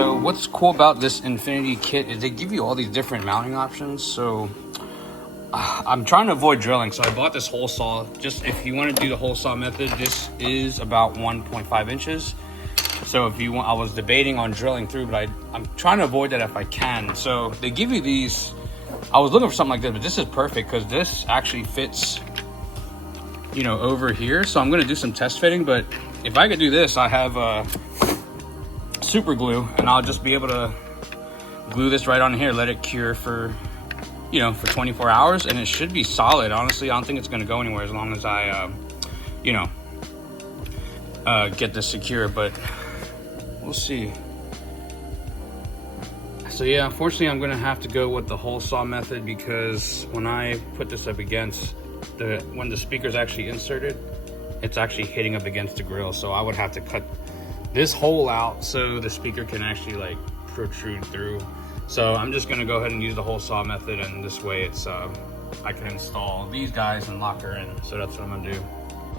so what's cool about this Infinity kit is they give you all these different mounting options. So I'm trying to avoid drilling, so I bought this hole saw. Just if you want to do the hole saw method, this is about 1.5 inches. So if you want, I was debating on drilling through, but I'm trying to avoid that if I can. So they give you these. I was looking for something like this, but this is perfect because this actually fits, you know, over here. So I'm going to do some test fitting, but if I could do this, I have super glue, and I'll just be able to glue this right on here, let it cure for, you know, for 24 hours, and it should be solid. Honestly, I don't think it's going to go anywhere as long as I, you know, get this secure, but we'll see. So yeah, unfortunately, I'm going to have to go with the hole saw method because when I put this up against when the speaker's actually inserted, it's actually hitting up against the grill. So I would have to cut this hole out so the speaker can actually like protrude through. So I'm just gonna go ahead and use the hole saw method, and this way it's I can install these guys and lock her in. So that's what I'm gonna do.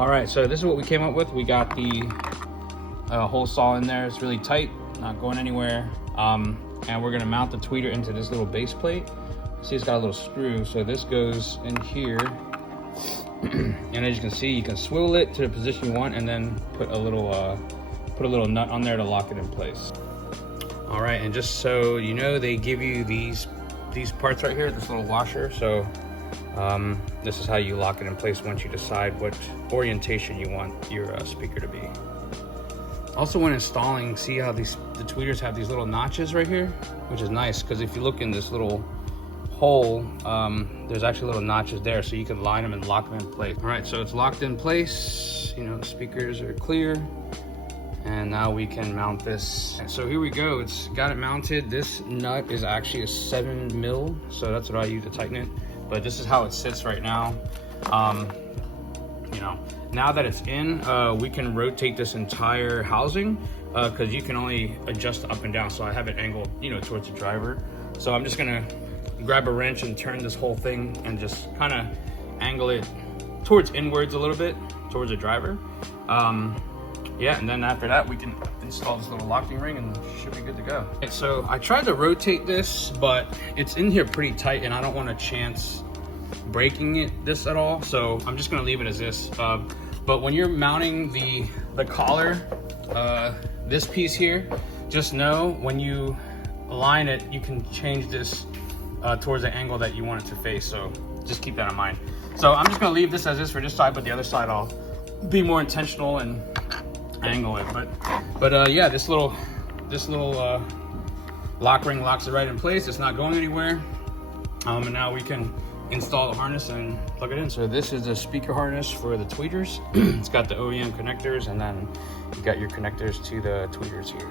All right, so this is what we came up with. We got the hole saw in there. It's really tight, not going anywhere. And we're gonna mount the tweeter into this little base plate. See, it's got a little screw, so this goes in here. And as you can see, you can swivel it to the position you want, and then put a little nut on there to lock it in place. All right, and just so you know, they give you these parts right here, this little washer. So this is how you lock it in place once you decide what orientation you want your speaker to be. Also, when installing, see how the tweeters have these little notches right here, which is nice because if you look in this little hole, there's actually little notches there, so you can line them and lock them in place. All right, so it's locked in place. You know, the speakers are clear. And now we can mount this. So here we go, it's got it mounted. This nut is actually a 7 mil, so that's what I use to tighten it. But this is how it sits right now. You know, now that it's in, we can rotate this entire housing because you can only adjust up and down. So I have it angled, you know, towards the driver. So I'm just gonna grab a wrench and turn this whole thing and just kind of angle it towards inwards a little bit, towards the driver. Yeah, and then after that, we can install this little locking ring and should be good to go. And so I tried to rotate this, but it's in here pretty tight and I don't want to chance breaking this at all. So I'm just gonna leave it as this. But when you're mounting the collar, this piece here, just know when you align it, you can change this towards the angle that you want it to face. So just keep that in mind. So I'm just gonna leave this as this for this side, but the other side I'll be more intentional and angle it. But yeah, this little lock ring locks it right in place. It's not going anywhere. And now we can install the harness and plug it in. So this is the speaker harness for the tweeters. It's got the OEM connectors, and then you got your connectors to the tweeters here.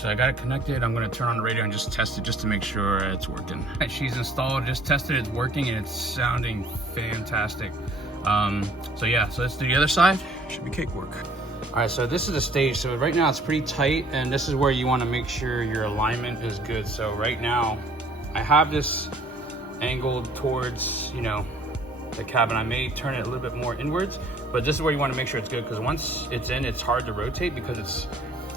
So I got it connected. I'm gonna turn on the radio and just test it just to make sure it's working. She's installed, just tested, it's working and it's sounding fantastic. So yeah, so let's do the other side. Should be cake work. All right, so this is the stage. So right now it's pretty tight, and this is where you wanna make sure your alignment is good. So right now, I have this angled towards, you know, the cabin. I may turn it a little bit more inwards, but this is where you wanna make sure it's good, because once it's in, it's hard to rotate because it's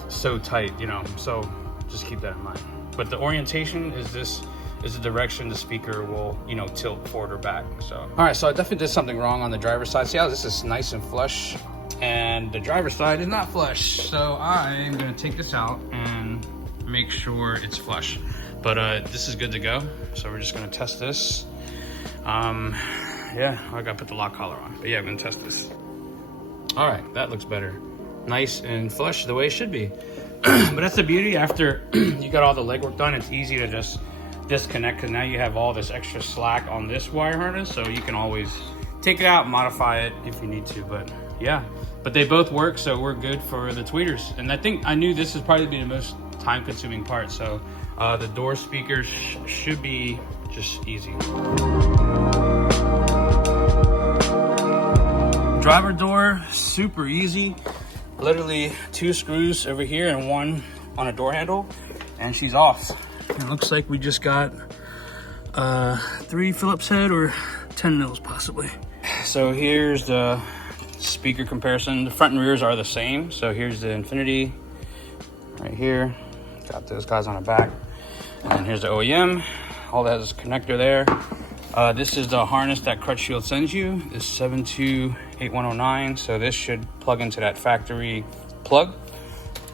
so tight, you know, so just keep that in mind. But the orientation is the direction the speaker will, you know, tilt forward or back. So all right, so I definitely did something wrong on the driver's side. See how this is nice and flush, and the driver's side is not flush. So I'm gonna take this out and make sure it's flush. But this is good to go. So we're just gonna test this. Yeah, I gotta put the lock collar on, but yeah, I'm gonna test this. All right, that looks better. Nice and flush the way it should be. But that's the beauty. After you got all the legwork done, it's easy to just disconnect, because now you have all this extra slack on this wire harness, so you can always take it out, modify it if you need to. But yeah, but they both work, so we're good for the tweeters. And I think I knew this is probably be the most time-consuming part. So the door speakers should be just easy. Driver door, super easy. Literally 2 screws over here and 1 on a door handle, and she's off. It looks like we just got 3 Phillips head or 10 mils possibly. So here's the speaker comparison. The front and rears are the same. So here's the Infinity right here. Got those guys on the back. And here's the OEM. All that is a connector there. This is the harness that Crutchfield sends you. This 728109. So this should plug into that factory plug.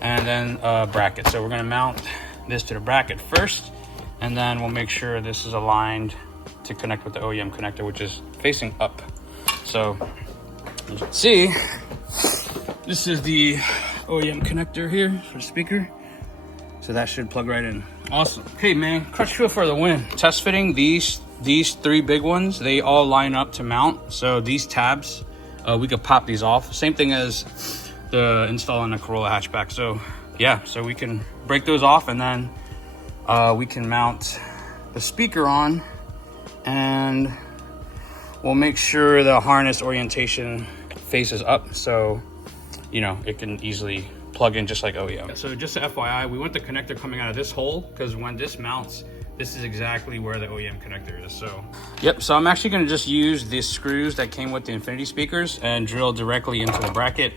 And then bracket. So we're gonna mount this to the bracket first, and then we'll make sure this is aligned to connect with the OEM connector, which is facing up. So as you can see, this is the OEM connector here for the speaker. So that should plug right in. Awesome. Okay, man, Crutchfield for the win. Test fitting these three big ones, they all line up to mount. So these tabs, we could pop these off. Same thing as the install on the Corolla hatchback. So yeah, so we can break those off, and then we can mount the speaker on, and we'll make sure the harness orientation faces up, so you know it can easily plug in just like OEM. So just a FYI, we want the connector coming out of this hole, because when this mounts, this is exactly where the OEM connector is. So yep, so I'm actually going to just use the screws that came with the Infinity speakers and drill directly into the bracket,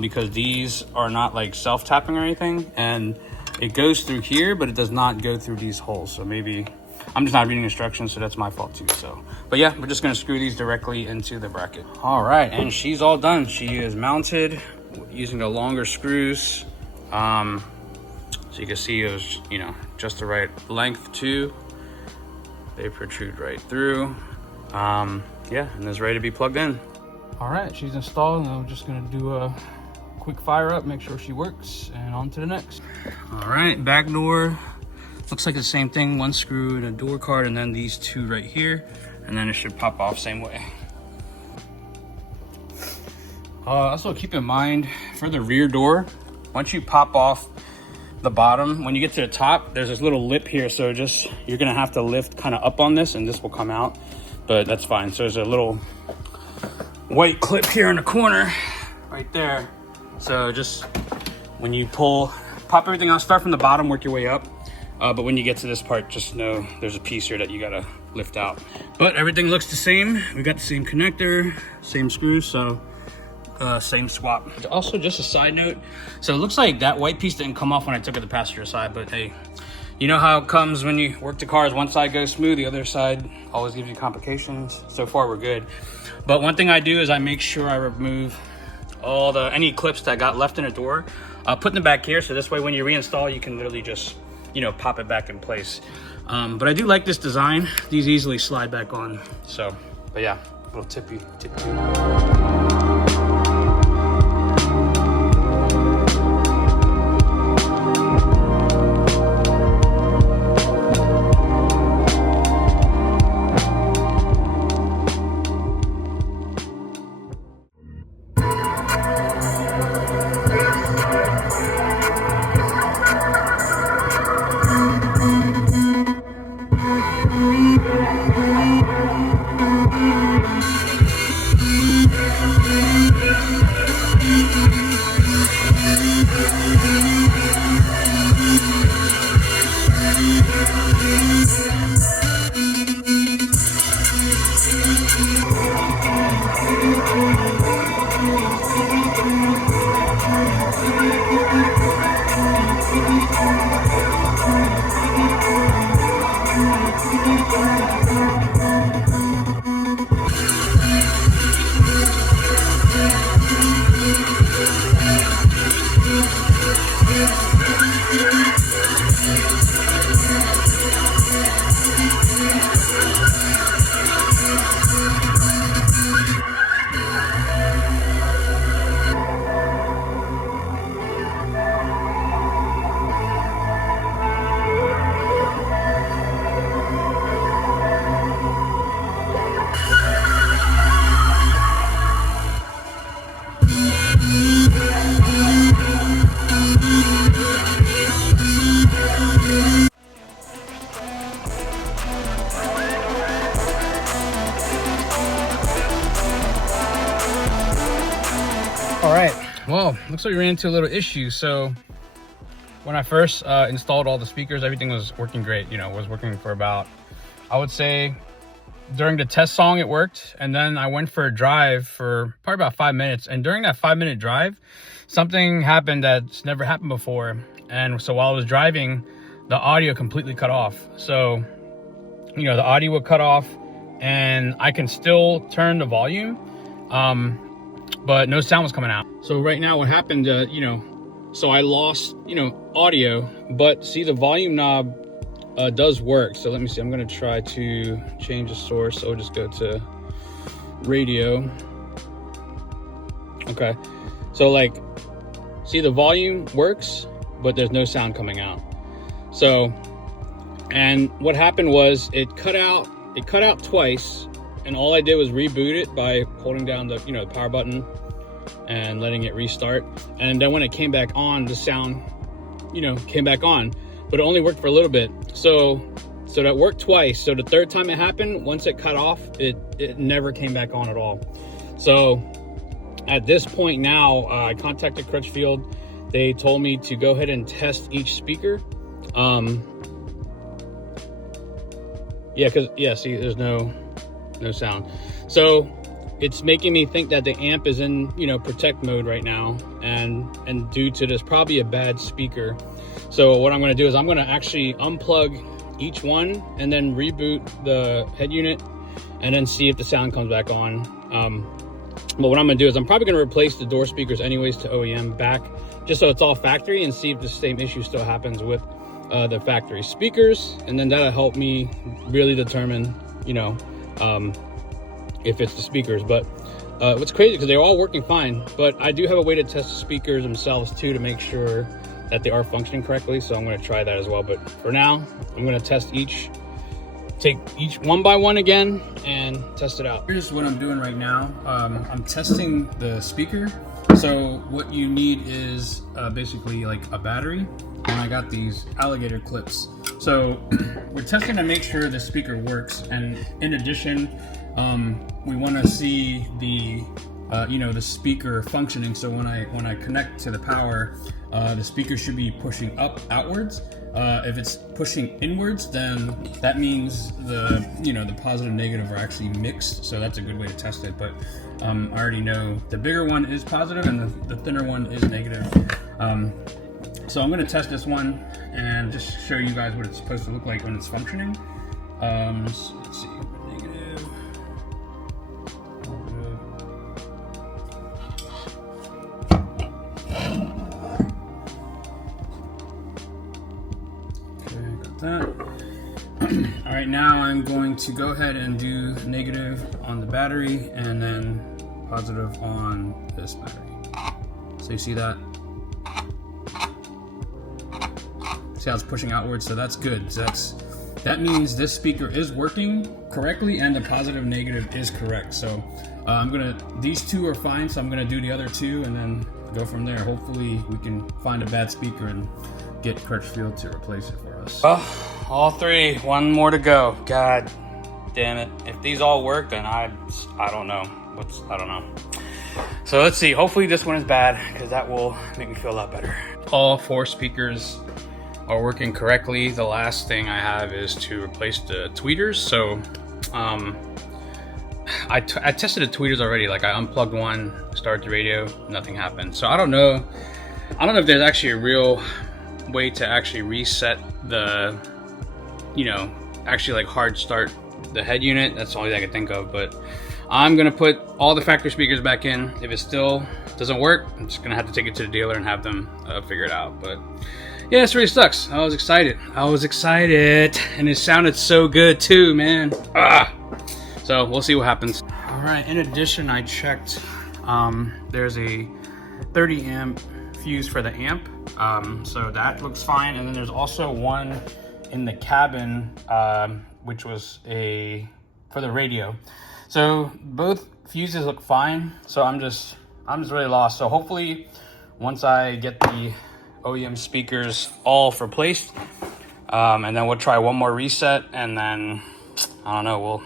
because these are not like self-tapping or anything, and it goes through here, but it does not go through these holes. So maybe I'm just not reading instructions, so that's my fault too. So, but yeah, we're just going to screw these directly into the bracket. All right, and she's all done. She is mounted using the longer screws. So you can see it was, you know, just the right length too. They protrude right through. Yeah, and it's ready to be plugged in. All right, she's installed, and I'm just gonna do a quick fire up, make sure she works, and on to the next. All right, back door. Looks like the same thing, one screw and a door card, and then these two right here, and then it should pop off same way. Also keep in mind, for the rear door, once you pop off the bottom, when you get to the top, there's this little lip here, so just you're gonna have to lift kind of up on this, and this will come out, but that's fine. So there's a little white clip here in the corner right there, so just when you pop everything out, start from the bottom, work your way up, but when you get to this part, just know there's a piece here that you gotta lift out. But everything looks the same. We got the same connector, same screws, so same swap. Also, just a side note, so it looks like that white piece didn't come off when I took it to the passenger side, but hey, you know how it comes when you work the cars, one side goes smooth, the other side always gives you complications. So far we're good. But one thing I do is I make sure I remove all any clips that got left in the door, putting them back here, so this way when you reinstall, you can literally just, you know, pop it back in place. But I do like this design. These easily slide back on. So, but yeah, a little tippy. All right, well, looks like we ran into a little issue. So when I first installed all the speakers, everything was working great. You know, it was working for about, I would say, during the test song it worked, and then I went for a drive for probably about 5 minutes, and during that 5-minute drive something happened that's never happened before. And so while I was driving, the audio completely cut off. So, you know, the audio would cut off and I can still turn the volume, but no sound was coming out. So right now what happened, you know, so I lost, you know, audio, but see the volume knob does work. So let me see, I'm gonna try to change the source. So I'll just go to radio. Okay, so like, see the volume works, but there's no sound coming out. So, and what happened was it cut out twice, and all I did was reboot it by holding down the, you know, the power button and letting it restart. And then when it came back on, the sound, you know, came back on, but it only worked for a little bit. So that worked twice. So the third time it happened, once it cut off, it never came back on at all. So at this point now, I contacted Crutchfield. They told me to go ahead and test each speaker. Yeah, see, there's no sound. So it's making me think that the amp is in, you know, protect mode right now, and due to this, probably a bad speaker. So what I'm gonna do is I'm gonna actually unplug each one and then reboot the head unit and then see if the sound comes back on. But what I'm gonna do is I'm probably gonna replace the door speakers anyways to OEM back, just so it's all factory, and see if the same issue still happens with the factory speakers, and then that'll help me really determine, you know, if it's the speakers. But what's crazy, because they're all working fine, but I do have a way to test the speakers themselves too, to make sure that they are functioning correctly. So I'm going to try that as well. But for now, I'm going to test take each one by one again and test it out. Here's what I'm doing right now. I'm testing the speaker. So what you need is basically like a battery, and I got these alligator clips. So we're testing to make sure the speaker works, and in addition, we want to see the you know, the speaker functioning. So when I connect to the power, the speaker should be pushing outwards. If it's pushing inwards, then that means the, you know, the positive negative are actually mixed. So that's a good way to test it. But I already know the bigger one is positive and the thinner one is negative. So I'm going to test this one and just show you guys what it's supposed to look like when it's functioning. So let's see, negative. That. All right, now I'm going to go ahead and do negative on the battery and then positive on this battery. So you see that? See how it's pushing outwards? So that's good. So that means this speaker is working correctly and the positive negative is correct. So these two are fine, so I'm gonna do the other two and then go from there. Hopefully we can find a bad speaker and get Crutchfield to replace it for us. Well, all three, one more to go. God damn it. If these all work, then I don't know. I don't know. So let's see, hopefully this one is bad, because that will make me feel a lot better. All four speakers are working correctly. The last thing I have is to replace the tweeters. So I tested the tweeters already. Like I unplugged one, started the radio, nothing happened. So I don't know if there's actually a real way to actually reset the, you know, actually like hard start the head unit. That's the only thing I can think of. But I'm gonna put all the factory speakers back in. If it still doesn't work, I'm just gonna have to take it to the dealer and have them figure it out. But yeah, this really sucks. I was excited, and it sounded so good too, man. So we'll see what happens. All right, in addition, I checked, there's a 30 amp fuse for the amp, so that looks fine. And then there's also one in the cabin, which was for the radio. So both fuses look fine. So I'm just really lost. So hopefully once I get the OEM speakers all replaced, and then we'll try one more reset, and then I don't know, we'll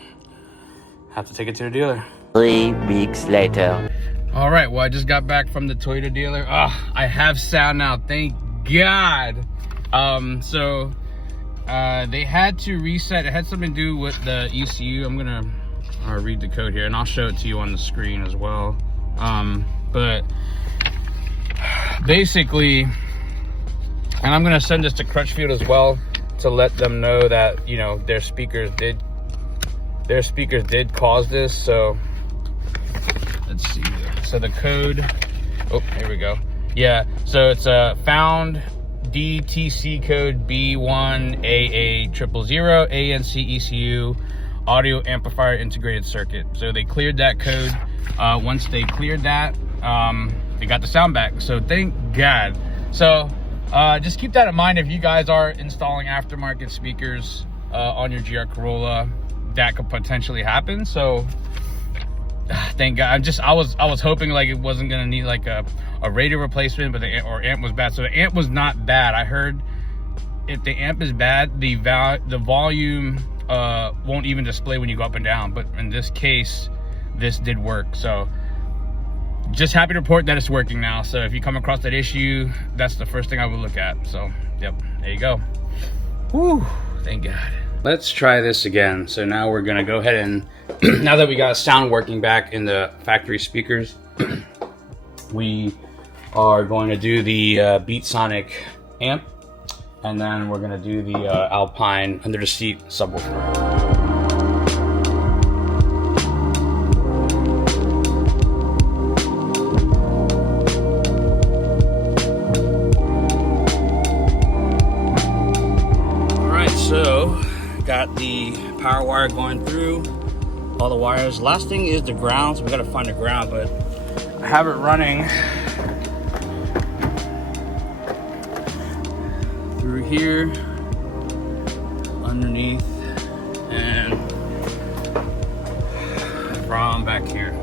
have to take it to the dealer. 3 weeks later. All right, well, I just got back from the Toyota dealer. I have sound now, thank God. So they had to reset. It had something to do with the ECU. I'm gonna read the code here, and I'll show it to you on the screen as well. But basically, and I'm gonna send this to Crutchfield as well to let them know that, you know, their speakers did cause this. So let's see here. So the code, oh, here we go. Yeah, so it's a found DTC code B1AA000 ANC ECU audio amplifier integrated circuit. So they cleared that code. Once they cleared that, they got the sound back. So thank God. So just keep that in mind if you guys are installing aftermarket speakers on your GR Corolla. That could potentially happen. So thank God. I was hoping like it wasn't gonna need like a radio replacement, but the amp was bad. So the amp was not bad. I heard if the amp is bad, the volume won't even display when you go up and down. But in this case, this did work. So just happy to report that it's working now. So if you come across that issue, that's the first thing I would look at. So yep, there you go. Whew, thank God. Let's try this again. So now we're gonna go ahead and now that we got sound working back in the factory speakers, we are going to do the BeatSonic AMP, and then we're gonna do the Alpine under the seat subwoofer. So got the power wire going through all the wires. Last thing is the ground, so we gotta find the ground, but I have it running through here, underneath, and from back here.